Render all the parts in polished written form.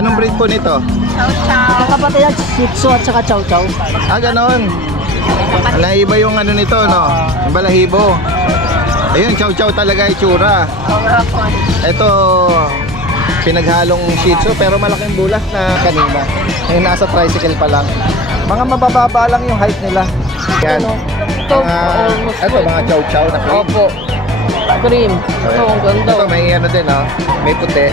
Anong breed po nito? Chow chow. Magkakapatid yan, Shih Tzu at saka Chow Chow. Ganon. Balahibo yung ano nito, no? Yung balahibo. Ayun, chow chow talaga itsura. Ito, pinaghalong Shih Tzu, pero malaking bulas na kanina. Yung nasa tricycle pa lang. Mga mabababa lang yung height nila. Yan. Ito, mga chow chow na cream. Opo. Cream. Ito, ang ganda. Ito, may ano din, no? May puti.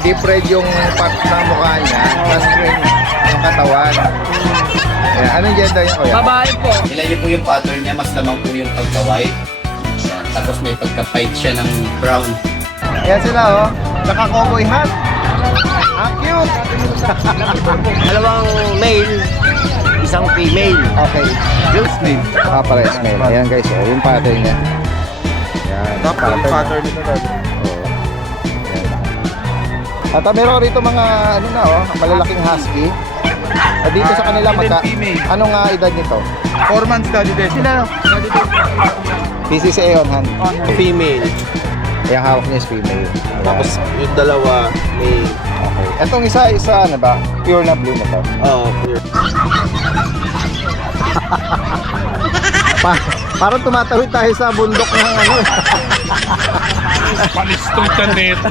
Deep red yung part ng mukha niya. Tapos cream yung katawan. Yan. Anong gender niya, kuya? Babae po. Ilagay po yung pattern niya, mas lamang po yung pagka-white. Tapos may pagka-fight siya ng brown. Yan sila, oh. Naka-cowboy hat. Ang cute. Dalawang male, isang female. Okay. Girls name. Pares male. Ayan guys, oh. Yung pattern niya. Yan. Pattern nito dati. Oo. Yan. At meron rito mga, ano na, oh. Malalaking husky. At dito sa kanila, female. anong edad nito? 4 months daddy din. Sila, daddy din. PCCA on hand. Female. Yung hawak niya is female. Tapos yung dalawa, may, Okay. Etong isa, ano ba? Pure na blue na to. pure. Parang tumatawid tayo sa bundok ng ano. Palistoy ka neto.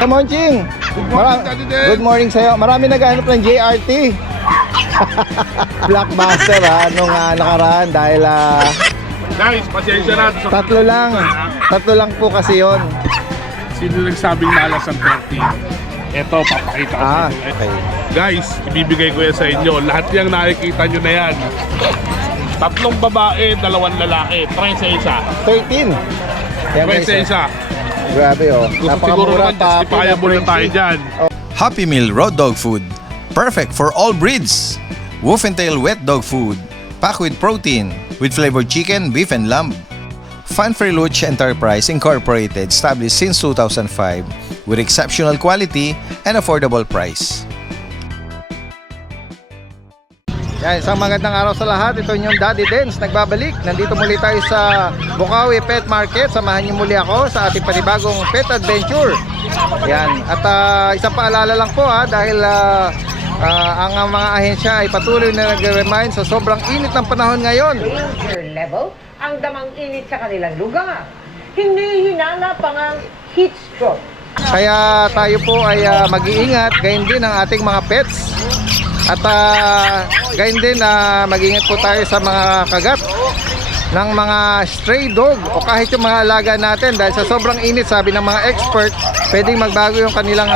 Come on, Ching. Good morning sa'yo. Marami naghahanap ng JRT. Blockbuster nung nakaraan dahil Guys, pasensya na. tatlo lang po kasi yon. Sino nagsabing malas ang 13? Eto, papakita ko sa inyo. Okay. Guys, ibibigay ko yan sa inyo. Lahat yung nakikita nyo na yan. 3 babae, 2 lalaki. Try sa isa. 13. Yan Try guys. sa isa. Grabe oh. Gusto siguro naman justifiable na tayo dyan. Happy Meal Raw Dog Food. Perfect for all breeds. Wolf and Tail Wet Dog Food. Packed with protein, with flavored chicken, beef, and lamb. Fanfare Luch Enterprise Incorporated, established since 2005, with exceptional quality and affordable price. Yan, isang magandang araw sa lahat. Ito yung Daddy Dens, nagbabalik. Nandito muli tayo sa Bukawi Pet Market. Samahan niyo muli ako sa ating panibagong pet adventure. Yan, at isang paalala lang po dahil ang mga ahensya ay patuloy na nag-remind sa sobrang init ng panahon ngayon. Danger level ang damang init sa kanilang lugar. Hindi hinala pang ang heat stroke. Kaya tayo po ay mag-iingat, gayon din ang ating mga pets. At gayon din mag-iingat po tayo sa mga kagat ng mga stray dog o kahit yung mga alaga natin dahil sa sobrang init, sabi ng mga expert, pwedeng magbago yung kanilang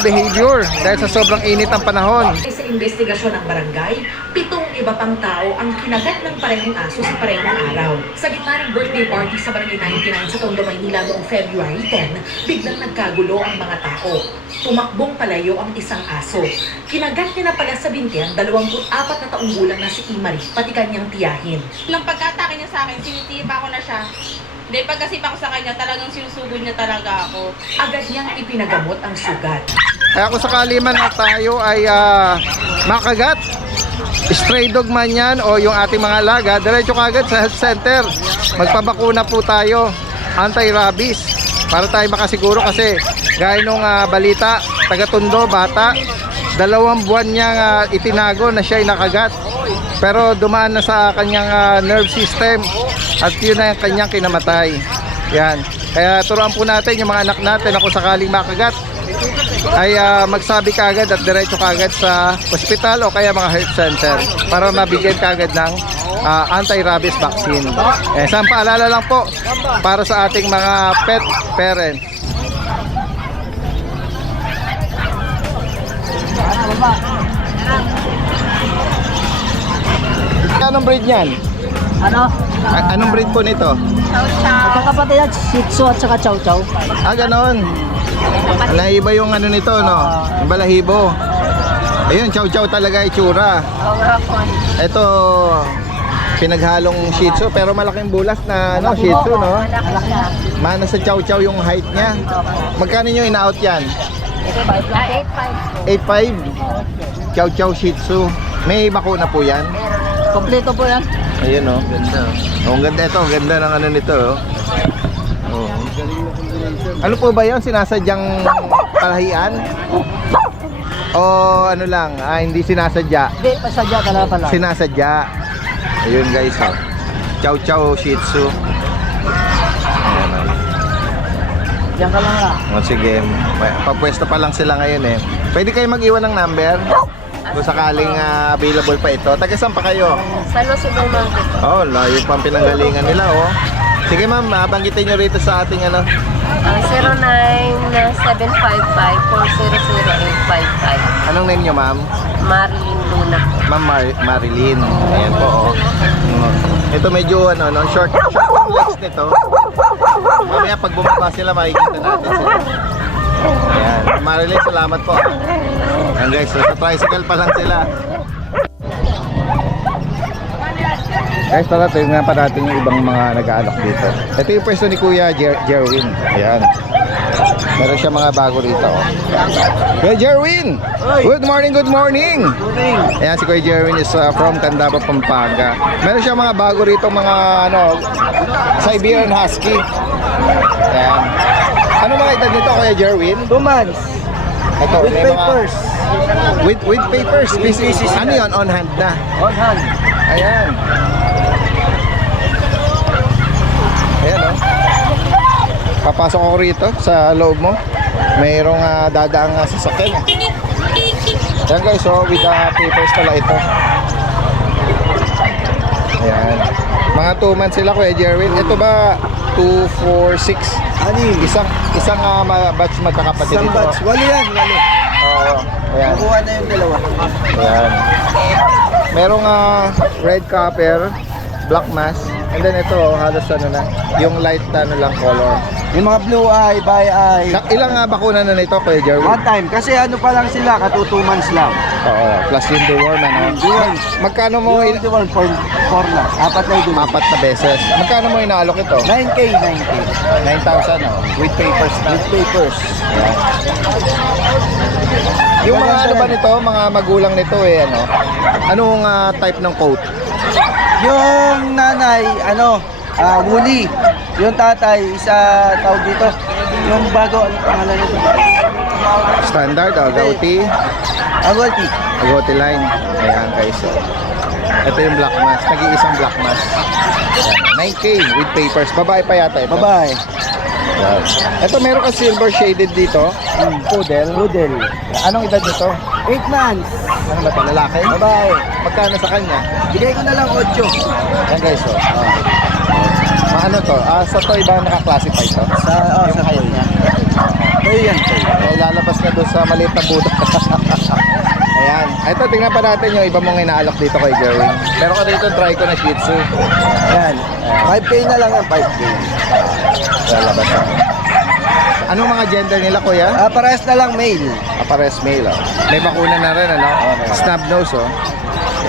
behavior dahil sa sobrang init ng panahon. Sa investigasyon ng barangay, 7 iba pang tao ang kinagat ng parehong aso sa parehong araw. Sa gitna ng birthday party sa Barangay 99 sa Tondo, Maynila noong February 10, biglang nagkagulo ang mga tao. Tumakbong palayo ang isang aso. Kinagat niya na pala sa binti ang 24 na taong gulang na si Imari, pati kanyang tiyahin. Lang pagkatake niya sa akin, sinitipa ko na siya. Hindi, pagkasipa ko sa kanya, talagang sinusugod niya talaga ako. Agad niyang ipinagamot ang sugat. Kaya kung sakali man tayo ay makagat, stray dog man yan o yung ating mga alaga, diretso kagad sa health center. Magpabakuna po tayo, anti-rabies, para tayo makasiguro kasi gaya nung balita, taga-Tondo, bata, 2 buwan niyang itinago na siya ay nakagat. Pero dumaan na sa kanyang nerve system at yun na yung kanyang kinamatay. Yan. Kaya turuan po natin yung mga anak natin na kung sakaling makagat ay magsabi kagad at diretso kagad sa hospital o kaya mga health center para mabigyan kagad ng anti-rabies vaccine. Isang paalala lang po para sa ating mga pet parents. Anong breed niyan? Ano? Anong breed po nito? Chow chow. Magkakapatid yan, Shih Tzu at saka Chow Chow. Ganon. Balahibo yung ano nito, no? Yung balahibo. Ayun, chow chow talaga itsura. Ito, pinaghalong Shih Tzu, pero malaking bulas na Shih Tzu, no? Mana sa chow chow yung height niya. Magkano nyo ina-out yan? 8.5. Chow chow Shih Tzu. May bakuna po yan? Kompleto po yan. Ayun, oh, ganda. Oh, ang ganda ito, ang ganda ng ano nito, oh. Oh. Ano po ba yan? Sinasadyang palahian? O ano lang, hindi sinasadya? Hindi, pasadya ka na pala. Sinasadya. Ayun guys, oh. Chow Chow Shih Tzu. Ayan, oh. Diyan ka lang ha. O sige, papwesto pa lang sila ngayon eh. Pwede kayo mag-iwan ng number? Kung sakaling available pa ito. Taga saan pa kayo? San Jose del Monte. Oh, layo pa ang pinanggalingan nila oh. Sige ma'am, banggitin nyo rito sa ating ano. 0975400855. Anong name nyo ma'am? Marilyn Luna. Ma'am Marilyn. Ayan po oh. Ito medyo ano, short yung legs nito. Mamaya pag bumaba sila makikita natin sila. Ayan. Marilyn, salamat po. Ayan guys, so, sa tricycle pa lang sila. Guys, tara, tingnan pa natin yung ibang mga nag-aalok dito. Ito yung pwesto ni Kuya Jerwin. Ayan. Meron siya mga bago rito. Oh. Kuya Jerwin! Good morning, good morning! Ayan, si Kuya Jerwin is from Candaba, Pampanga. Meron siya mga bago rito, mga ano, Siberian Husky. Ayan. Ano mga edad nito, Kuya Jerwin? 2 months. Ito, With may mga- papers. With papers. Ano yun? On hand na. On hand. Ayan. Ayan oh. Papasok ako rito sa loob mo. Mayroong dadaang sasakyan. Ayan guys, so with papers pala ito. Ayan. Mga 2 months sila, Kuya Jerwin. Ito ba 2, 4, 6? Isang batch magkakapatid Isang dito. batch. Wali yan, wali. Oo. Ayan. Kukuha na yung dalawa. Ayan. Merong red copper, black mass, and then ito halos ano na, yung light ano lang color. Yung mga blue eye, by eye. Ilang bakuna na nito, Kuya Jerwin? One time. Kasi ano pa lang sila, 2 months lang. Oo, plus yung deworm ano. Magkano mo Yung 1.4 na. Apat na yung apat na beses. Magkano mo inaalok ito? 9K. 9,000 oh. With papers na. With papers. Yung mga ano ba nito, mga magulang nito eh ano. Anong type ng coat? Yung nanay, woolly. Yung tatay, isa tawag dito. Yung bago, ano pangalan nito? Standard oh, Gauti. Agolti. Agouti line. Ayan guys. So. Ito yung black mass. Nag-iisang black mass. Ayan. 9K with papers. Babae pa yata ito. Babae. Ayan. Ito meron ka silver shaded dito. Poodle. Poodle. Anong edad nito? 8 months. Ano ba ito? Lalaki? Babae. Magkano sa kanya? Bigay ko na lang 8. Ayan guys. So. Ano to? Sa toy ba naka-classify to? Sa height niya. Toy yan, toy. Ay, lalabas na doon sa maliit na buta. Ayan. Ito, tingnan pa natin yung iba mong inaalok dito kay Jerwin. Meron ka dito, try ko na Shih Tzu. Yan. 5K na lang yan, 5K. Lalabas na. Anong mga gender nila, kuya? Parehas na lang male. Pares male, oh. May bakuna na rin, ano? Snub nose, oh.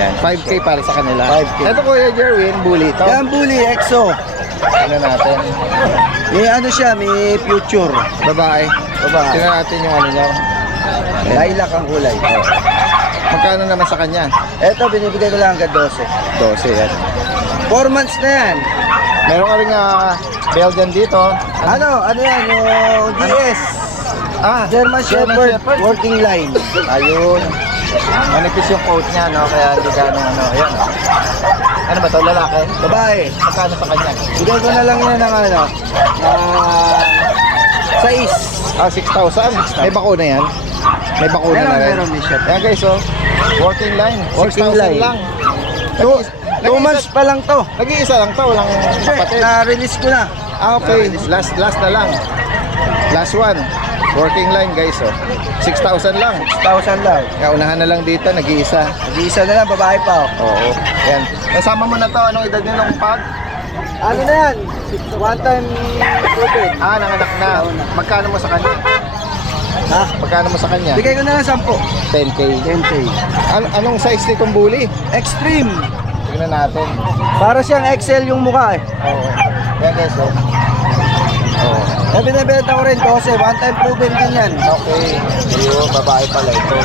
Yan, 5K para sa kanila. 5K. Ito, Kuya Jerwin, bully ito. Yan, bully, EXO. Ano natin? May ano siya, may future. Babae. Babae. Tingnan natin yung ano niya. Lilac ang kulay. Magkano naman sa kanya? Ito, binibigay ko lang hanggang 12. 12, yan. 4 months na yan. Meron ka rin Belgian dito. Ano yan, yung DS. German Shepherd, working line. Ayun. Manipis yung coat niya, no? Kaya hindi gano'ng ano. Ayan, oh. Ano ba to? Lalaki? Babae. Magkano sa kanya? Bigay ko na lang yan ng 6. 6,000. May bakuna yan? May bakuna na rin. Meron siya. Ayan guys, oh. Working line. Working 6,000 line. lang. 2 months pa lang to. Nag-iisa lang to. Walang kapatid. Na-release ko na. Okay. Last na lang. Last one. Working line guys, oh. 6,000 lang. 1,000 lang. Kaunahan na lang dito, nag-iisa. Nag-iisa na lang, babae pa. Oo. Ayan. Kasama mo na to, anong edad nila kung pag? Ano na yan? One time proven. Nanganak na. Magkano mo sa kanya? Ha? Magkano mo sa kanya? Bigay ko na lang 10. 10K. 10K. Anong size nitong bully? Extreme. Tingnan natin. Para siyang XL yung mukha eh. Oo. Yan guys, oh. Oo. Binibenta ko rin 12. One time proven din yan. Okay. Ayun, babae pala ito.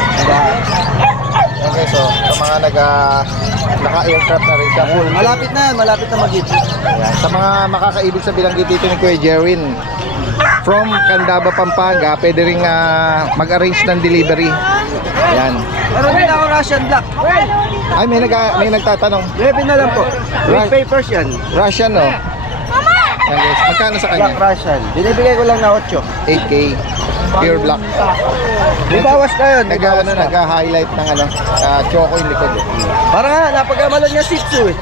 Yan guys, oh. Sa mga naka-aircraft na rin siya. Full. Malapit na yan. Malapit na mag-hit. Ayan. Sa mga makakaibig sa bilanggi dito ni Kuya Jerwin, from Candaba, Pampanga, pwede ring mag-arrange ng delivery. Ayan. Meron din ako Russian black. Ay, may nagtatanong. 11 na lang po. With papers yan. Russian, no? Ayan guys, magkano sa kanya? Black Russian. Binibigay ko lang na 8. 8K. Pure black. May bawas na yun. May bawas na. Nag-highlight ng choco yung likod. Parang nga, napagamalan niya Shih Tzu eh.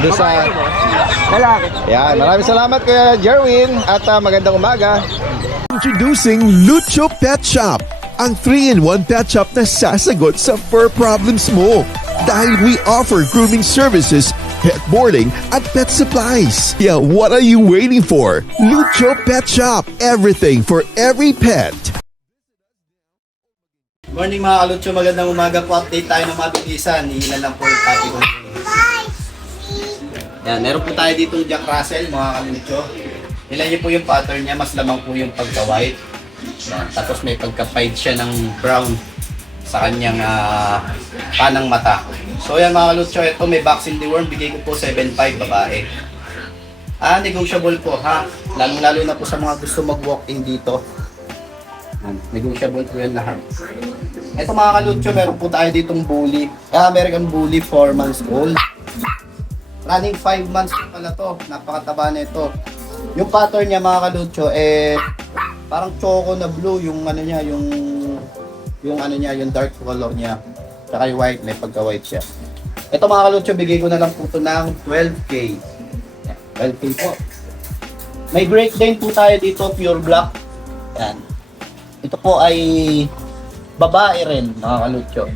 Doon sa... Lalaki. Yan, maraming salamat Kuya Jerwin at magandang umaga. Introducing Lucho Pet Shop, ang 3-in-1 pet shop na sasagot sa fur problems mo. Dahil we offer grooming services, pet boarding, at pet supplies. Yeah, what are you waiting for? Lucho Pet Shop, everything for every pet. Morning mga kalutso, magandang umaga po. Update tayo ng mabilisan. Ilan lang po yung copy ko. Yan, meron po tayo dito Jack Russell mga kalutso. Ilan niyo po yung pattern niya, mas lamang po yung pagka-white. Yan, tapos may pagka-pied siya ng brown sa kanyang kanang mata. So yan mga kalutso, ito may vaccine deworm, bigay ko po 7.5 babae. Negotiable po ha. Lalo na po sa mga gusto mag-walk-in dito. Negotiable po yan lahat. Ito mga kalutso, meron po tayo ditong bully. American Bully 4 months old. Running 5 months po pala to. Napakataba na ito. Yung pattern niya mga kalutso, parang choco na blue yung ano niya, yung dark color niya. Tsaka yung white, may pagka-white siya. Ito mga kalutso, bigay ko na lang po ito ng 12K. 12K po. May Great Dane po tayo dito, pure black. Yan. Ito po ay babae rin, mga kalutso.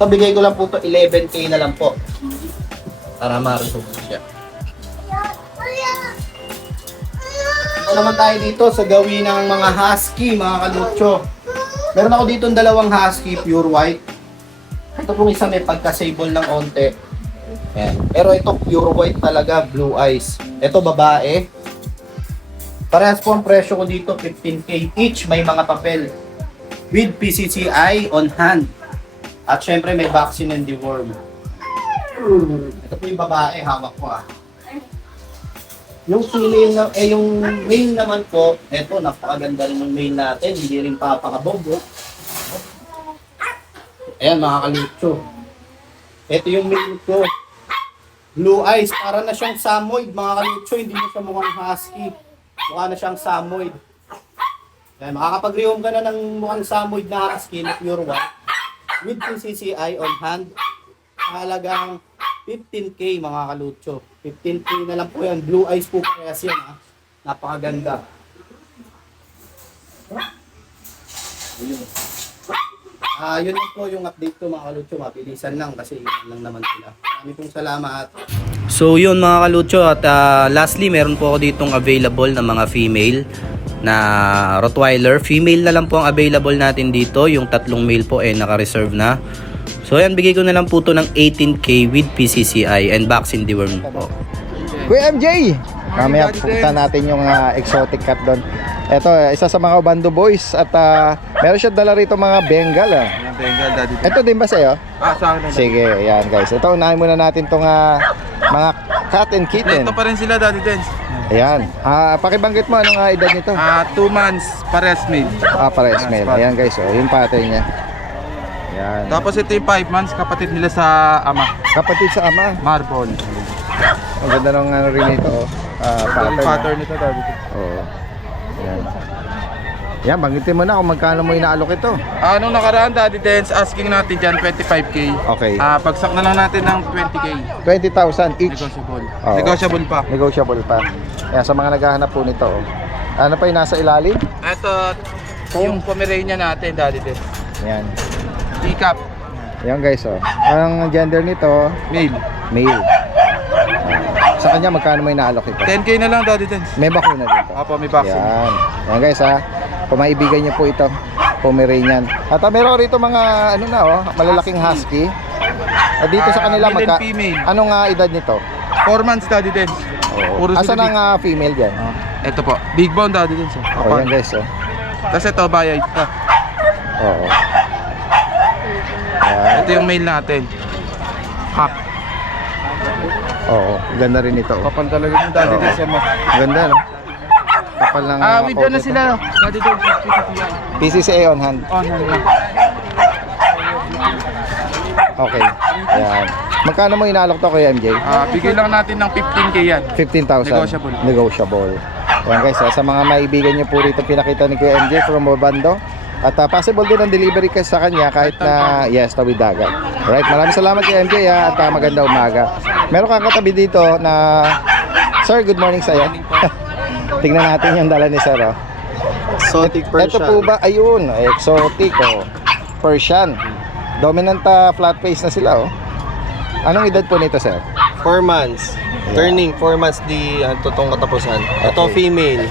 Ito, bigay ko lang po ito, 11K na lang po. Para ma-resolve po siya. Ito naman tayo dito sa gawin ng mga husky, mga kalutso. Meron ako dito dalawang husky, pure white. Ito pong isa may pagka-sable ng onte. Ayan. Pero ito pure white talaga, blue eyes. Ito babae. Parehas po ang presyo ko dito, 15K each, may mga papel. With PCCI on hand. At syempre may vaccine and deworm. Ito po yung babae, hawak ko Yung female na, yung male naman po, eto, napakaganda rin ng male natin, hindi rin papakabobo. Ayan mga kalutso. Ito yung male ko. Blue eyes, para na siyang Samoyed mga kalutso, hindi na siya mukhang husky. Mukha na siyang Samoyed. Ayan, makakapag-rehome ka na ng mukhang Samoyed na husky na pure white. With PCCI on hand, halagang 15K mga kalutso. 15K na lang po yan. Blue eyes po kaya siya. Napakaganda. Yun lang po yung update ko mga kalutso. Mabilisan lang kasi yun lang naman sila. Maraming pong salamat. So yun mga kalutso, at lastly meron po ako ditong available na mga female na Rottweiler. Female na lang po ang available natin dito. Yung 3 male po naka-reserve na. So yan, bigay ko na lang po to ng 18K with PCCI and vaccine deworm po. Kuya MJ, mamaya punta natin yung exotic cat doon. Ito, isa sa mga Obando boys at meron siya dala rito mga Bengal. Bengal, Daddy. Ito din ba sa'yo? Sa akin. Sige, yan guys. Ito, unahin muna natin itong mga cat and kitten. Ito pa rin sila, Daddy Dens. Ayan. Pakibanggit mo, anong edad nito? 2 months, pares male. Pares male. Ayan guys, yung pattern niya. Ayan. Tapos ito yung 5 months, kapatid nila sa ama. Kapatid sa ama. Marble. Ang ganda ng rin ito. Yung pattern nito, Daddy. Oo. Ayan. Yan, banggitin mo na kung magkano mo inaalok ito. Nung nakaraan, Daddy Dens, asking natin dyan 25K. Okay. Pagsak na lang natin ng 20K. 20,000 each. Negotiable. Oo. Negotiable pa. Negotiable pa. Yan, sa mga naghahanap po nito. Ano pa yung nasa ilalim? Ito, yung Pomeranian natin, Daddy Dens. Yan. Teacup. Yan guys, ang gender nito, Male. male. Sa kanya, magkano mo inaalok ito? 10K na lang, Daddy Dens. May bakuna dito. Apo, may vaccine. Yan. Yan guys kung maibigan niyo po ito, Pomeranian. At meron rito mga malalaking husky. At dito sa kanila male and female. Anong edad nito? 4 months, Daddy Dens. Puro Asan sila ang female diyan? Ito po, big bone, Daddy Dens. Yan guys, Tapos ito, bayay. Oo. Yan. Ito yung male natin. Hawk. Oo, ganda rin ito. Kapal talaga yung Daddy Oo. Des. Ganda, no? Kapal ng With photo ano to. sila, Daddy Des, PCTI. PCCA on hand. Oh, yan. Okay. Ayan. Magkano mo inalok to kay MJ? Bigay lang natin ng 15K yan. 15,000. Negotiable. Negotiable. Ayan guys, sa mga maibigan nyo po rito pinakita ni Kuya MJ from Obando. At possible din ang delivery ka sa kanya kahit na yes, tawid dagat. Alright, maraming salamat kay MJ at maganda umaga. Meron kang katabi dito na Sir, good morning sa'yo. Tingnan natin yung dala ni Sir. Oh. Exotic Ito po ba? Ayun, exotic. Oh. Persian. Dominant flat face na sila. Oh. Anong edad po nito, Sir? 4 months. Turning 4 months di totoong katapusan. Ito Okay. female.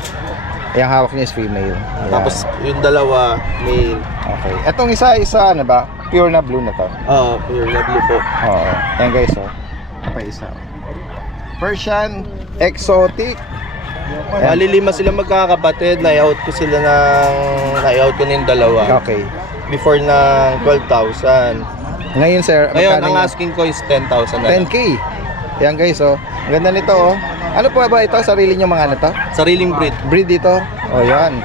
Yung hawak niya is female. Ayan. Tapos yung dalawa male. Okay. Etong isa ano ba? Pure na blue na to. Pure na blue po. Oo. Ayan guys, oh. Pa isa. Persian exotic. Malilima sila magkakapatid. Na-out ko na yung dalawa. Okay. Before ng 12,000. Ngayon, sir, Ngayon, magkano ang yun? asking ko is 10,000 na lang. 10K. Ayan guys, oh. Ang ganda nito, oh. Ano po ba ito? Sarili nyo mga ano to? Sariling breed. Breed dito? Oh, yan.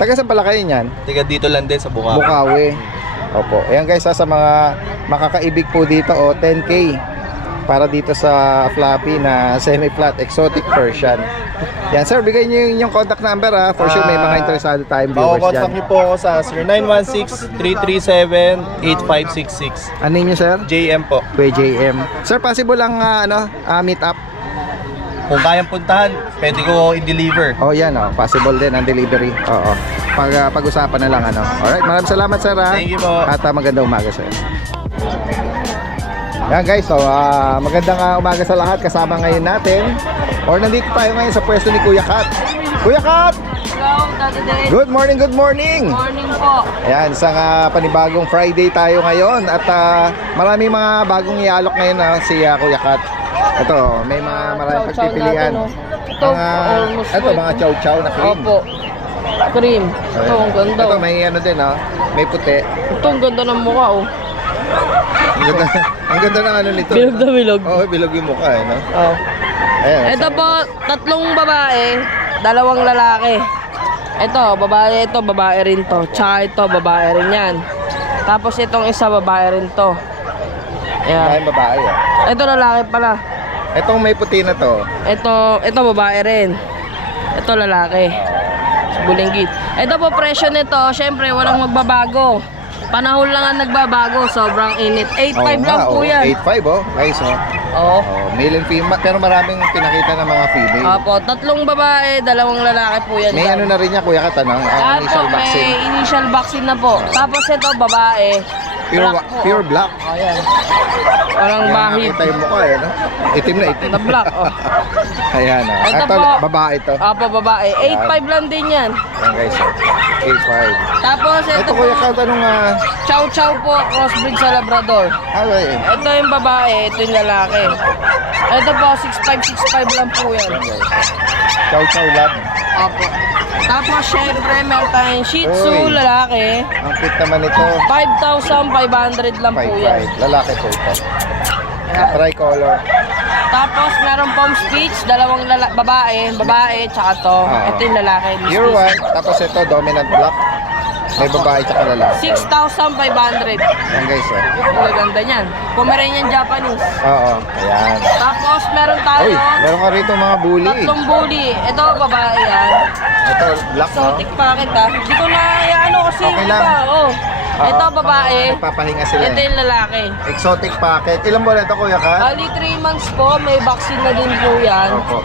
Taga saan pala kayo niyan? Tiga dito lang din sa Bukawi. Bukawi. Opo. Ayan guys, sa mga makakaibig po dito, oh, 10K. Para dito sa Flappy na semi-flat exotic Persian. Yan, sir, bigay nyo yung inyong contact number, ha. For sure, may mga interesado tayong viewers Contact dyan. niyo po ako sa 0916-337-8566. Ano yun, sir? JM po. Kuya JM. Sir, possible lang meet up? Kung kayang puntahan, pwede ko i-deliver. Oh, yan, oh. Possible din ang delivery. Oo. Pag-usapan na lang, ano. Alright, maraming salamat, sir, ha. Thank you po. At magandang umaga, sir. Yan, guys, so magandang umaga sa lahat. Kasama ngayon natin, or nandito tayo ngayon sa pwesto ni Kuya Kat. Kuya Kat! Hello, Daddy Des. Good morning, good morning! Morning po. Ayan, isang panibagong Friday tayo ngayon. At maraming mga bagong ialok ngayon si Kuya Kat. Ito, may mga maraming pagpipilian. Ito, almost Ito, mga chow-chow na cream. Opo. Cream. Ito, ang ganda. Ito, may ano din, may puti. Ito, ang ganda ng mukha, oh. Ang ganda ng ano nito. Bilog na bilog. Oo, bilog yung mukha, no? Oh. Ayan. Ito po, 3 babae, 2 lalaki. Ito, babae rin to. Tsaka ito, babae rin yan. Tapos itong isa, babae rin to. Ayan. Babae, Ito lalaki pala. Itong may puti na to. Ito babae rin. Ito lalaki. Bulinggit. Ito po presyo nito, syempre walang magbabago. Panahon lang ang nagbabago, sobrang init. 8.5 lang po yan. 8.5, oh. Guys, oh. Oo. Male and female, pero maraming pinakita ng mga female. Opo, 3 babae, 2 lalaki po yan. May ano na rin niya, Kuya Kat, ano? Ang initial May vaccine. initial vaccine na po. Tapos ito, babae. Pure black. Ayan. Walang bahid. Nakita yung mukha, no? Itim na itim. Na black, oh. Ayan, oh. Ito Ito, po. babae to. Opo, babae. 8.5 lang din yan. Ayan, guys, oh. 8.5. Tapos ito Ito, po, Kuya Kat, anong... chow chow po, crossbreed sa Labrador. Okay. Ito yung babae, ito yung lalaki. Ito po, 6.5 lang po yan. Chow-chow lab. Opo. Tapos syempre, meron tayong Shih Tzu, Uy. lalaki. Ang cute naman ito. 5,500 lang po yan. 5.5. Lalaki po ito. Tricolor. Tapos meron pong Spitz, 2 babae, tsaka to. Ito yung lalaki. Pure white. Tapos ito, dominant black. May babae tsaka lalaki. 6,500. Ayan guys, oh. Ang ganda niyan. Pomeranian Japanese. Oo. Ayan. Tapos meron tayo Uy, meron ka rito mga bully. 3 bully. Ito babae yan. Ito, black, no? Exotic packet ha. Hindi ko na ano kasi Okay lang. iba. Oh. Oo, Ito babae. mga nagpapahinga sila. Ito yung lalaki. Exotic packet. Ilang buwan ito, Kuya Kat? Ali 3 months po. May vaccine na din po yan. Opo.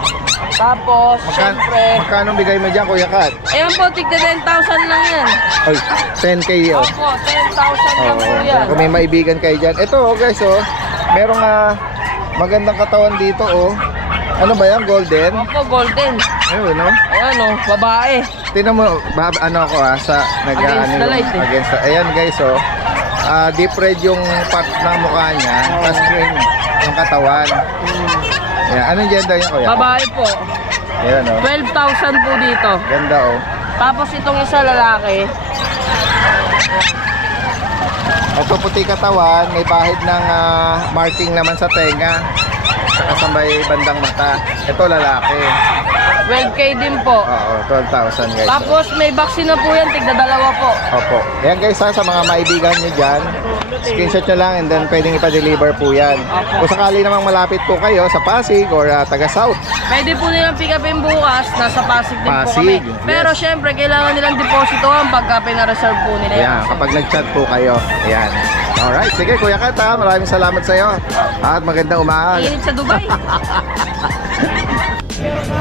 Tapos, syempre. Magkano bigay mo dyan, Kuya Kat? Ayan po, tigda 10,000 lang yan. Ay, 10K yun. Opo, 10,000 lang po yan. Kung may maibigan kayo dyan. Ito, oh, guys, oh. Merong magandang katawan dito, oh. Ano ba yan? Golden? Opo, golden. Ayun, no? Ayan o, babae. Tingnan mo, ano ako sa Against the light, eh. against the, ayan guys, oh. Deep red yung part ng mukha niya, tapos green yung katawan. Ayan, anong gender niya, Kuya? Babae po. Ayan, oh. 12,000 po dito. Ganda, oh. Tapos itong isa lalaki. Ito puti katawan, may bahid ng marking naman sa tenga. saka sa may bandang mata. Ito lalaki. 12K din po. Oo, 12,000 guys. Tapos may vaccine na po yan, tigda dalawa po. Opo. Ayan guys ha, sa mga maibigan nyo dyan, screenshot nyo lang and then pwedeng ipa-deliver po yan. Kung sakali namang malapit po kayo sa Pasig or taga South. Pwede po nilang pick upin bukas, nasa Pasig din po Pasig, kami. Pero syempre, kailangan nilang depositohan pagka pina-reserve po nila yan. Ayan, kapag nag-chat po kayo. Ayan. Alright, sige Kuya Kat ha, maraming salamat sa iyo. At magandang umaga. Init sa Dubai.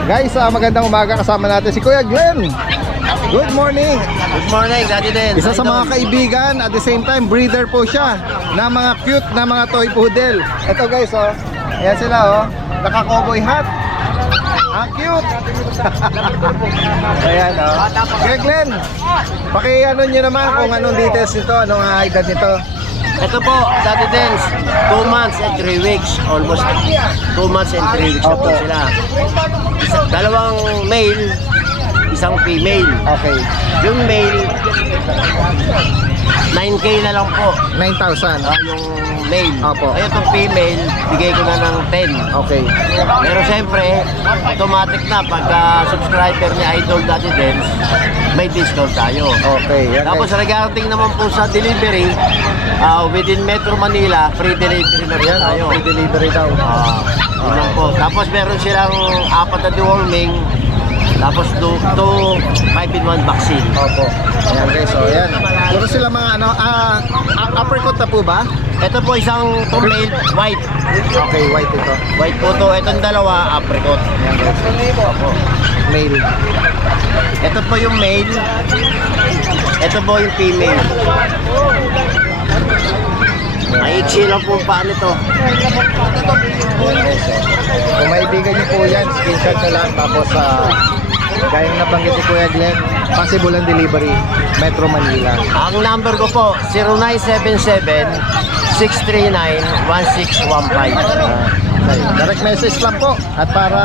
Guys, magandang umaga, kasama natin si Kuya Glenn. Good morning. Good morning, Daddy Den. Isa sa mga kaibigan, at the same time breeder po siya na mga cute na mga toy poodle. Ito guys, oh. Ayan sila, oh. Naka-cowboy hat. Ang cute. Ayan, oh. Kuya Glenn, paki-ano nyo naman kung anong details nito, anong edad nito. Ito po, Daddy Dens, 2 months and 3 weeks. Almost 2 months and 3 weeks na po Opo. sila. Dalawang male, isang female. Okay. Yung male, 9K na lang po. 9,000. Yung male. Opo. Ay, itong female, bigay ko na ng 10. Okay. Pero siyempre, automatic na pagka subscriber ni Idol Daddy Dens, may discount tayo. Okay. Yan, Tapos guys. regarding naman po sa delivery, within Metro Manila, free delivery na rin Yan, tayo. free delivery daw. Yun lang po. Tapos meron silang 4 na deworming, tapos 2 5-in-1 vaccine. Opo. Ayan guys, so ayan. Puro sila mga ano, uppercut na po ba? Ito po isang male white. Okay, white ito. White po to. Itong dalawa, apricot. Ayan guys. Opo. Male. Ito po yung male. Ito po yung female. Maiksi lang po paano to. Kung maibigan niyo po yan, screenshot nyo lang. Tapos gaya ng nabanggit ni Kuya Glenn, possible ang delivery, Metro Manila. Ang number ko po, 0977-639-1615. Direct message lang po. At para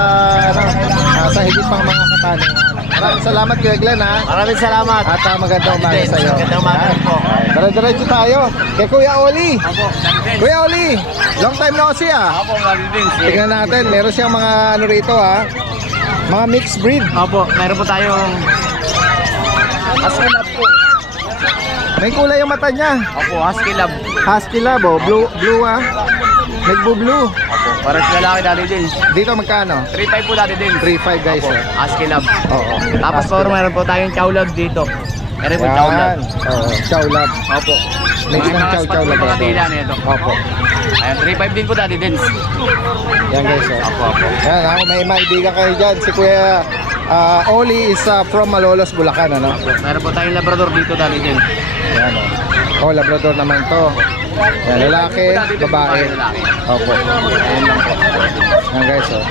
sa higit pang mga katanungan. Maraming salamat Kuya Glenn ha. Maraming salamat. At magandang umaga sa iyo. Magandang umaga po. Diretso tayo kay Kuya Oli. Kuya Oli, long time no see ah. Opo, Daddy Den. Tingnan natin, meron siyang mga ano rito ha. Mga mixed breed. Opo, meron po tayong Husky Lab po. May kulay yung mata niya. Opo, Husky Lab. Husky Lab oh, blue ah. Nagbo-blue. Opo, para sa lalaki Daddy Den. Dito magkano? 3.5 po Daddy Den. 3.5 guys. Opo, Oh. Husky Lab. Oo. Tapos po meron po tayong Chow Lab dito. Meron po Chow Lab. Yan. Oo, Chow Lab. Opo. Mix ng Chow Chow Lab. Mga dila nito. Opo. Ayan, 3.5 din po Daddy Den. Yan guys. Oh. Opo, opo. Yan ha, may maibigan kayo dyan. Si Kuya Oli is from Malolos, Bulacan, ano? Meron po tayong Labrador dito Daddy Den. Yan oh. Oh, Labrador naman to. Yan, lalaki, babae. Lalaki. Opo. Ayan lang po. Yan guys, oh.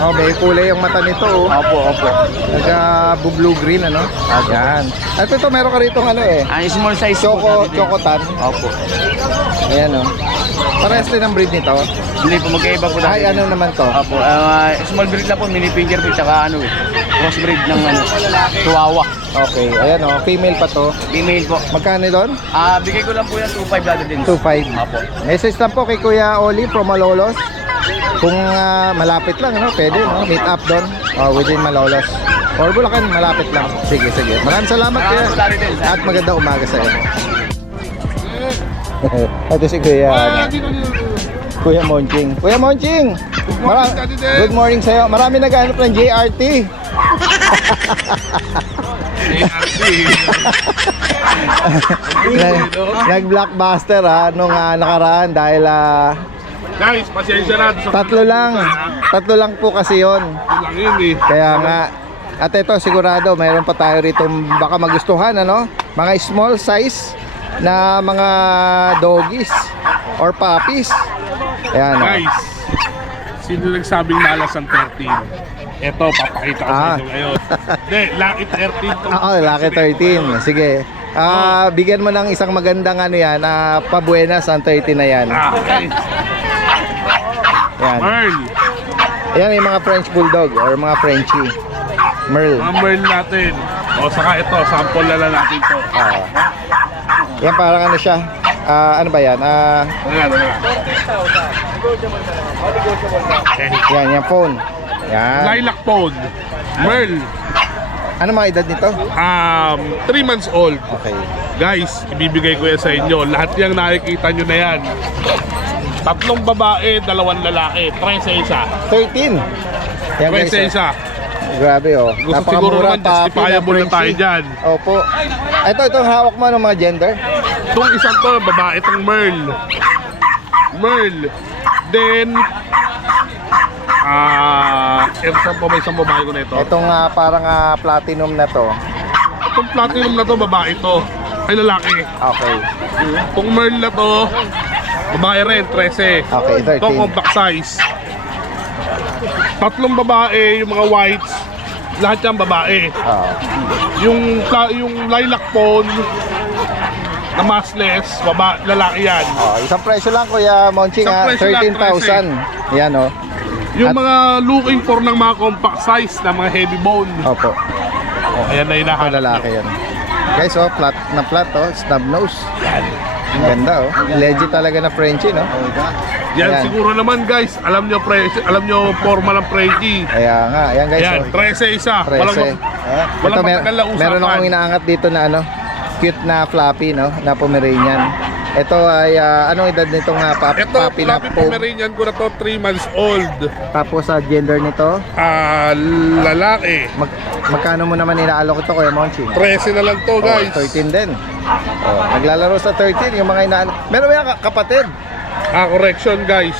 Oh, may kulay yung mata nito, oh. Opo, opo. Nagka-blue green, ano? Yan. At ito, meron ka rito ano eh. Ang small size po Daddy Den. Chocotan. Opo. Ayan, oh. Parehas din ang breed nito. Hindi po magkaiba po Ay, Daddy Den. ano naman to? Opo, small breed lang po, mini finger po, tsaka crossbreed ng Chihuahua. Okay, ayan oh. Female pa to. Female po. Magkano doon? Bigay ko lang po yan 2.5 Daddy Den. 2.5. Opo. Message lang po kay Kuya Oli from Malolos. Kung malapit lang, no? Pwede, no? Meet up doon within Malolos. Or Bulacan, malapit lang. Sige, sige. Maraming salamat Kuya. At magandang umaga sa iyo. Ito si Kuya. Kuya Monching. Kuya Monching! Good morning sa iyo. Marami naghahanap ng JRT. Nag-blockbuster nung nakaraan dahil Guys, pasensya na. tatlo lang po kasi yon. Lang yun eh. Kaya nga, at ito sigurado mayroon pa tayo rito baka magustuhan, ano, mga small size na mga doggies or puppies. Ayan, Guys, sino nagsabing malas ang 13? Eto, papakita ko sa inyo ngayon. Hindi, Lucky 13 to. Lucky 13. Sige. Bigyan mo ng isang magandang ano yan, pabuenas ang 13 na yan. Okay. Yan. Merl. Yan yung mga French Bulldog or mga Frenchie. Merl. Mga Merl natin. O, saka ito, sample na lang natin to. Yan parang ano siya, Ano ba yan? Yan, yung phone. Yan. Lilac phone. Merl. Ano mga edad nito? 3 months old. Okay. Guys, ibibigay ko yan sa inyo. Lahat yung nakikita nyo na yan. 3 babae, 2 lalaki. 13 isa. 13. Yan guys. 13 isa. Grabe oh. Gusto siguro naman justifiable na tayo dyan. Opo. Itong hawak mo ng mga gender? Itong isang to, babae, itong Merl. Merl. Then, isang babae ko na ito. Itong parang platinum na to. Itong platinum na to, babae to. Ay, lalaki. Okay. Itong Merl na to, babae rin, 13. Okay, 13. Itong compact size. 3 babae, yung mga whites, lahat yan babae. Yung lilac phone na massless, lalaki yan. Isang presyo lang Kuya Monching, Isang presyo lang, 13,000. Yan oh. Yung mga looking for ng mga compact size na mga heavy bone. Opo. Ayan na hinahanap lalaki yan. Guys, flat na flat snub nose. Yan. Ang ganda oh. Legit talaga na Frenchie, no? Yan Ayan. siguro naman guys, alam nyo formal ng Frenchie. Kaya nga, ayan guys. Yan, 13 isa. 13. Walang matagal na usapan. Meron akong inaangat dito na cute na floppy, no? Na Pomeranian. Ito ay, anong edad nitong Ito, puppy na Fluffy Pomeranian ko na to, 3 months old. Tapos sa gender nito? Lalaki. Magkano mo naman inaalok ito, Kuya Monchi? 13 na lang to guys. 13 din. Naglalaro sa 13, yung mga inaalok. Meron ba yung kapatid? Correction guys.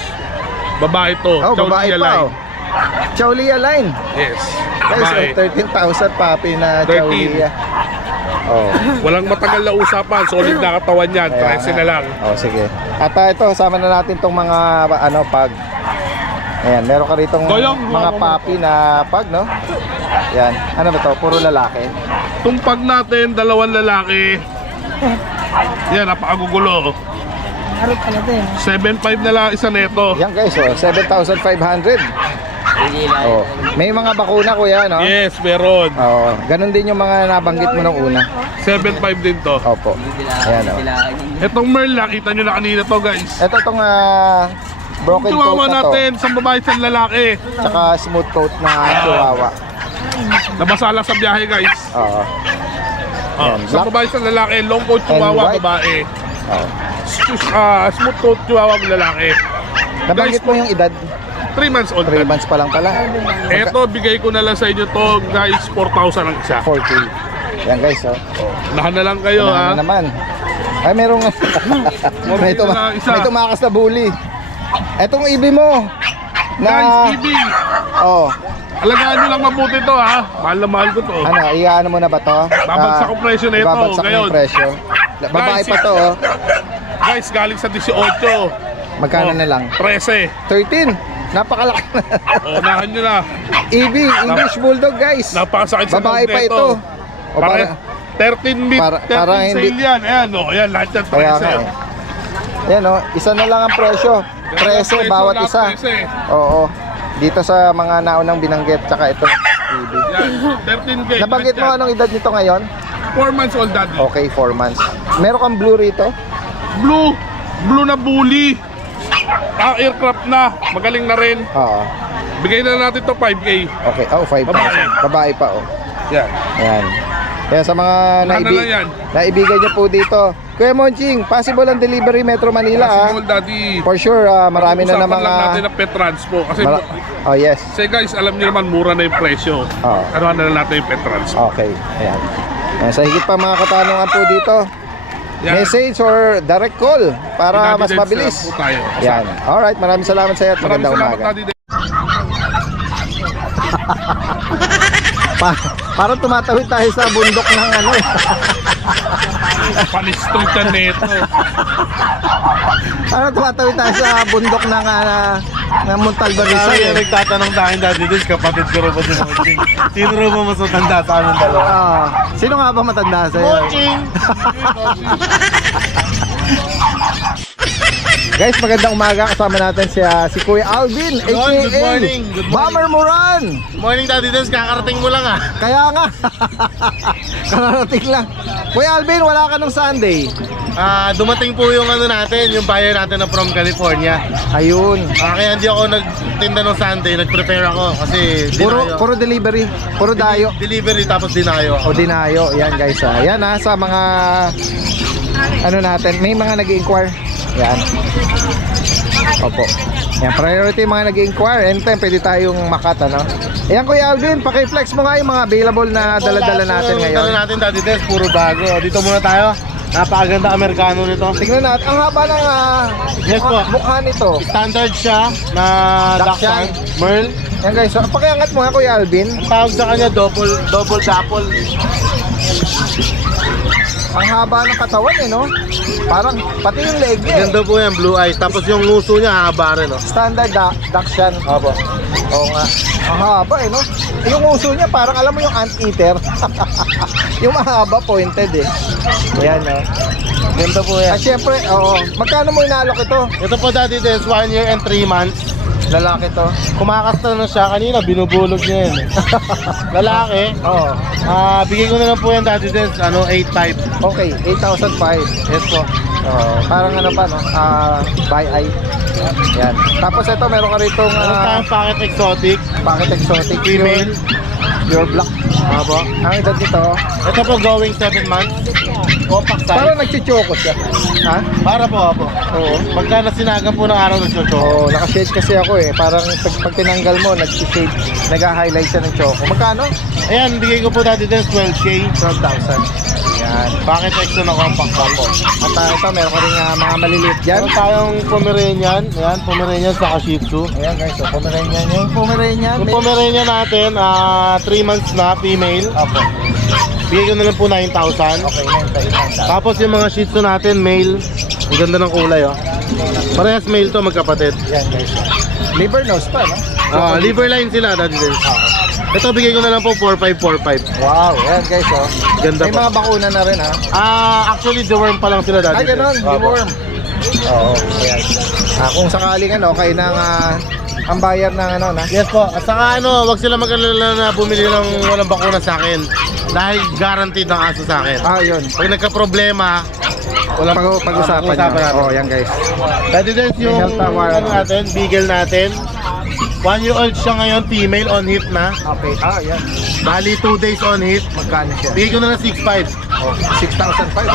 Babae to. Babae pa. Chowlia line. Yes. Guys, 13,000 puppy na 13. Chowlia. Walang matagal na usapan. Solid na katawan yan. 13 na lang. Sige. At ito, sama na natin tong mga pag. Ayan, meron ka rito mga puppy na pag, no? Yan. Ano ba to? Puro lalaki. Itong pag natin, 2 lalaki. Yan, napakagugulo. 7.5 na lang isa neto. Yan guys, 7,500. May mga bakuna Kuya, no? Yes, meron. Ganun din yung mga nabanggit mo nung una. 7.5 din to. Opo. Ayan Itong Merl, nakita nyo na kanina to guys. Ito itong broken coat Chihuahua na to. natin, isang babae, isang lalaki. Tsaka smooth coat na chihuahua. Nabasa lang sa biyahe guys. Isang babae, isang lalaki, long coat chihuahua, babae. Smooth coat chihuahua, lalaki. Nabanggit mo yung edad? 3 months old. 3 months pa lang pala. Eto, bigay ko na lang sa inyo to guys, 4,000 ang isa. 4K. Yan guys, Unahan na lang kayo ha. naman. Ay, merong may tumakas na bully. Etong ibi mo. Guys, ibi. Alagaan nyo lang mabuti to ha. Mahal na mahal ko to. Iyaano mo na ba to? Babagsak ang presyo na ito. Babagsak na yung presyo. Babae pa to Guys, galing sa 18. Magkano na lang? 13. 13. Napakalaki na. Unahan nyo na. EB, English Bulldog guys. Napakasakit sa babae pa ito. Para 13 meat, 13 sale yan. Ayan, ayan, lahat yan 13. Ayan isa na lang ang presyo. 13 bawat isa. Oo. Dito sa mga naunang binanggit, tsaka ito. EB. Yan, 13K. Nabanggit mo anong edad nito ngayon? 4 months old daddy. Okay, 4 months. Meron kang blue rito? Blue na bully. Aircraft na, magaling na rin. Bigay na natin to 5K. Okay, 5,000. Babae pa Yan. Yan. Kaya sa mga naibigay niyo po dito. Kuya Monching, possible ang delivery Metro Manila possible, daddy. For sure, marami na Usapan mga lang natin ang pet transpo kasi yes. Say guys, alam niyo naman mura na yung presyo. Ano na lang natin yung pet transpo. Okay. Ayan. Sa higit pa mga katanungan po dito, message or direct call para mas mabilis. Yan. Alright, maraming salamat sa iyo at magandang umaga. Parang tumatawid tayo sa bundok ng Panistreet yan neto. Parang tumatawid tayo sa bundok ng Montalban Rizal. Nagtatanong sa akin dati din, kapatid ko rin po si Monching. Sino rin mo mas matanda sa aming dalawa? Sino nga ba matanda sa'yo? Monching! Guys, magandang umaga. Kasama natin si Kuya Alvin, aka Good morning. Bomber Moran. Good morning, Daddy Dens. Kakarating mo lang Kaya nga. Kakarating lang. Kuya Alvin, wala ka nung Sunday. dumating po yung ano natin, yung buyer natin na from California. Ayun. Kaya hindi ako nagtinda ng Sunday, nag-prepare ako kasi dinayo. Puro delivery, puro dayo. Delivery tapos dinayo. O dinayo, yan guys. Yan sa mga ano natin, may mga nag-inquire. Yan. Opo. Yan, priority mga nag-inquire. Anytime pwede tayong makat, ano? Ayan, Kuya Alvin, paki-flex mo nga yung mga available na dala-dala natin ngayon. Dala natin Daddy Des, puro bago. Dito muna tayo. Napakaganda Amerikano nito. Tignan natin, ang haba ng Yes po. mukha nito. Standard siya na Dachshund Merle. Yan guys, so, pakiangat mo nga Kuya Alvin. Ang tawag sa kanya double dapple. Ang haba ng katawan no? Parang pati yung leg niya. Ganda po yan, blue eyes. Tapos yung nguso niya haba rin, no? Standard Dachshund. Opo. Oo nga. Ang haba no? Yung uso niya parang alam mo yung anteater. Yung mahaba pointed Ayan no? Ganda po yan. At syempre, magkano mo inalok ito? Ito po Daddy Des, 1 year and 3 months. Lalaki to. Kumakasta na siya kanina, binubulog niya yan. Lalaki. Oo. Bigay ko na lang po yan Daddy Des, 8.5. Okay, 8,005. Yes po. Parang ano pa no? By eye. Yan. Tapos ito meron ka ritong Meron tayong pocket exotic. Pocket exotic Female. Pure black. Opo. Ang edad nito, Ito po going 7 months. Compact size. parang nagchichoko siya. Ha? Para po, opo. Oo. Pagka nasinagan po ng araw ng chocho. Oo, naka-shade kasi ako Parang pag tinanggal mo, nag-shade, nag-highlight siya ng choco. Magkano? Ayan, bigay ko po Daddy Des, 12K. 12,000. Yan. Pocket exo na compact po. At ito, meron ka rin mga maliliit dyan. Meron tayong Pomeranian. Ayan, Pomeranian sa Shih Tzu. Ayan guys, so Pomeranian. Yung Pomeranian. Yung Pomeranian natin, 3 months na, female. Opo. Bigay ko na lang po 9,000. Okay, 9,000. Tapos yung mga Shih Tzu natin, male. Ang ganda ng kulay, Parehas male to, magkapatid. Yan guys. Liver nose pa, no? Liver line sila, Daddy Des. Ito, bigay ko na lang po 4,545. Wow, yan guys, Ganda May pa. mga bakuna na rin, ha? Actually, deworm pa lang sila, Daddy Des. Ganon, deworm. Oo, ayan. Kung sakaling kayo nang ang bayar ng na. Yes po. At saka wag sila mag-alala na bumili ng walang bakuna sa akin. Dahil guaranteed ang aso sa akin. Yun. Pag nagka-problema, walang Pag-usapan natin. nyo. Yan guys. Daddy Des, yung Health award. natin, beagle natin. 1 year old siya ngayon, female on hit na. Okay. Yan. Bali 2 days on hit. Magkano siya? Bigay ko na lang 6,500. 6,005,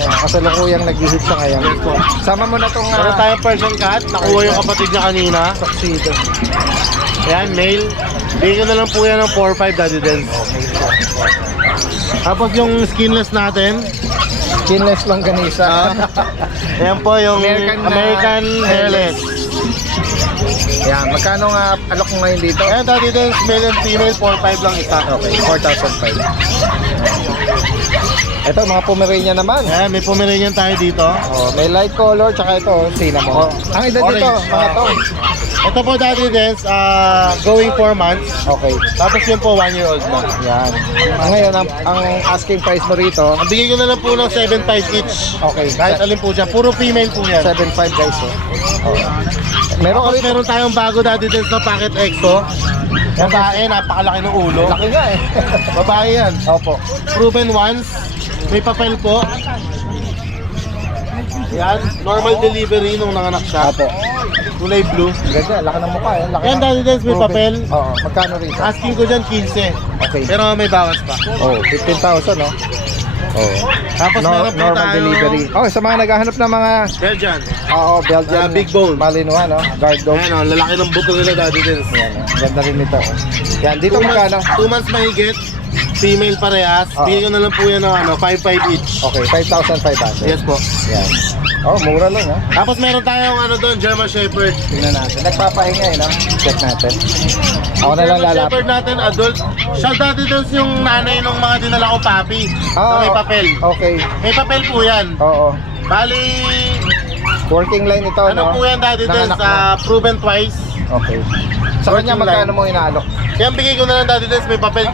Yan, kasalukuyang nag-hit siya ngayon. Yes po. Sama mo na itong Meron tayong Persian cat. Nakuha yung kapatid niya kanina. tuxedo. Ayan, male. Bigay ko na lang po yan ng 4,500, Daddy Des. Tapos yung skinless natin. Skinless longganisa. Ayan po yung American hairless. Yan, magkano nga alok mo ngayon dito? Ayan, Daddy Des, male and female, 4,500 lang isa. Okay, 4,005. Ito, mga Pomeranian naman. Ayan, may Pomeranian tayo dito. May light color, tsaka ito, cinnamon. Ang edad nito, Orange. mga to. Ito po, Daddy Des, going 4 months. Okay. Tapos yun po, 1 year old na. Yan. Ngayon, ang asking price mo rito, Ang bigay ko na lang po ng 7,500 each. okay, Kahit alin po dyan. Puro female po yan. 7,500 guys. Meron Tapos kami meron tayong bago, Daddy Des, na Pocket Exo. Babae, napakalaki ng ulo. laki nga Babae yan. Opo. Proven once. May papel po. Yan, normal delivery nung nanganak siya. Opo. Kulay blue. Ganda, laki ng mukha Laki Yan, Daddy Des, may Proven. papel. Oo, magkano rito? Asking ko dyan 15. Okay. Pero may bawas pa. 15,000 Tapos meron po normal tayo delivery. Sa mga naghahanap ng mga Belgian. Belgian Big bone. Malinois, guard dog. Ayan, lalaki ng buto nila, Daddy Des. Yan, ganda rin nito. Yan, dito magkano? 2 months mahigit. Female parehas. Bigay ko na lang po yan ng 5,500 each. Okay, 5,500. Yes po. Yan. Mura lang Tapos meron tayong doon, German Shepherd. Tingnan natin. Nagpapahinga Check natin. Ako na lang German lalapit. Shepherd natin, adult. Siya dati doon yung nanay ng mga dinala ko papi. Na may papel. Okay. May papel po yan. Oo. Bali, Working line ito, po yan Daddy Des, Nanganak na. proven twice. Okay. Sa kanya, Working magkano line. mo inaalok? Kaya ang bigay ko na lang Daddy Des, may papel,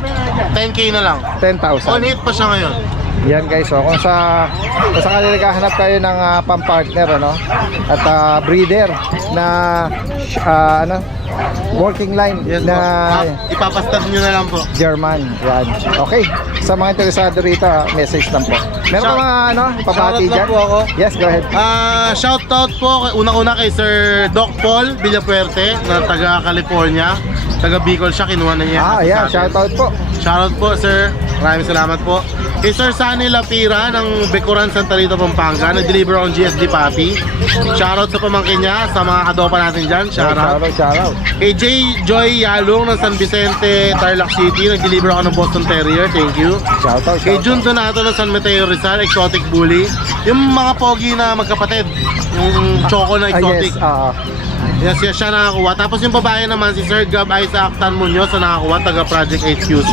10K na lang. 10,000. On hit pa siya ngayon. Yan guys, kung sa kanila naghahanap kayo ng pampartner at breeder, na ano, working line Yes na po. Ipapastad nyo na lang po. German. Yan. Okay. Sa mga interesado rito, message lang po. Meron ka mga ano, pabati Shoutout lang dyan? po ako. Yes, go ahead. Shoutout po unang-una kay Sir Doc Paul Villapuerte na taga California. Taga Bicol siya, kinuha na niya. Yeah, shoutout po. Shoutout po, sir. Maraming salamat po. Kay Sir Sunny Lapira ng Bekuran, Santa Rita, Pampanga. Nag-deliver akong GSD Papi. Shoutout sa pamangkin niya, sa mga kadopa natin dyan. Shoutout. Shoutout. Kay J. Joy Yalong ng San Vicente, Tarlac City. Nag-deliver ako ng Boston Terrier. Thank you. Shoutout. Kay Jun Donato ng San Mateo Rizal, Exotic Bully. Yung mga pogi na magkapatid. Yung choco na exotic. Yes, Yes, siya nakakuha. Tapos yung babae naman, si Sir Gab Isaac Tan Munoz na nakakuha, taga Project HQC.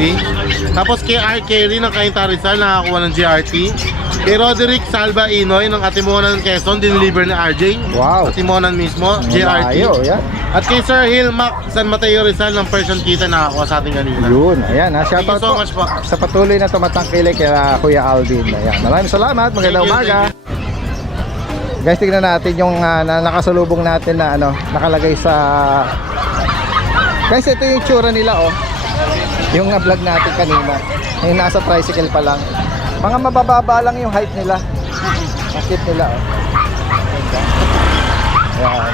Tapos kay R. Kerry ng Cainta Rizal, nakakuha ng GRT. Kay Roderick Salva Inoy ng Atimonan Quezon, dineliver ni RJ. Wow. Atimonan mismo, GRT. Malayo, yan. At kay Sir Hill Mac San Mateo Rizal ng Persian Kita, nakakuha sa ating kanina. Yun, ayan ha. Thank you Shoutout so much po. sa patuloy na tumatangkilik kaya Kuya Alvin. Ayan. Maraming salamat. Magandang Thank you, umaga. Guys, tignan natin yung na nakasalubong natin na ano, nakalagay sa... Guys, ito yung tsura nila oh. Yung na-vlog natin kanina. Yung nasa tricycle pa lang. Mga mabababa lang yung height nila. Ang cute nila oh. Ayan.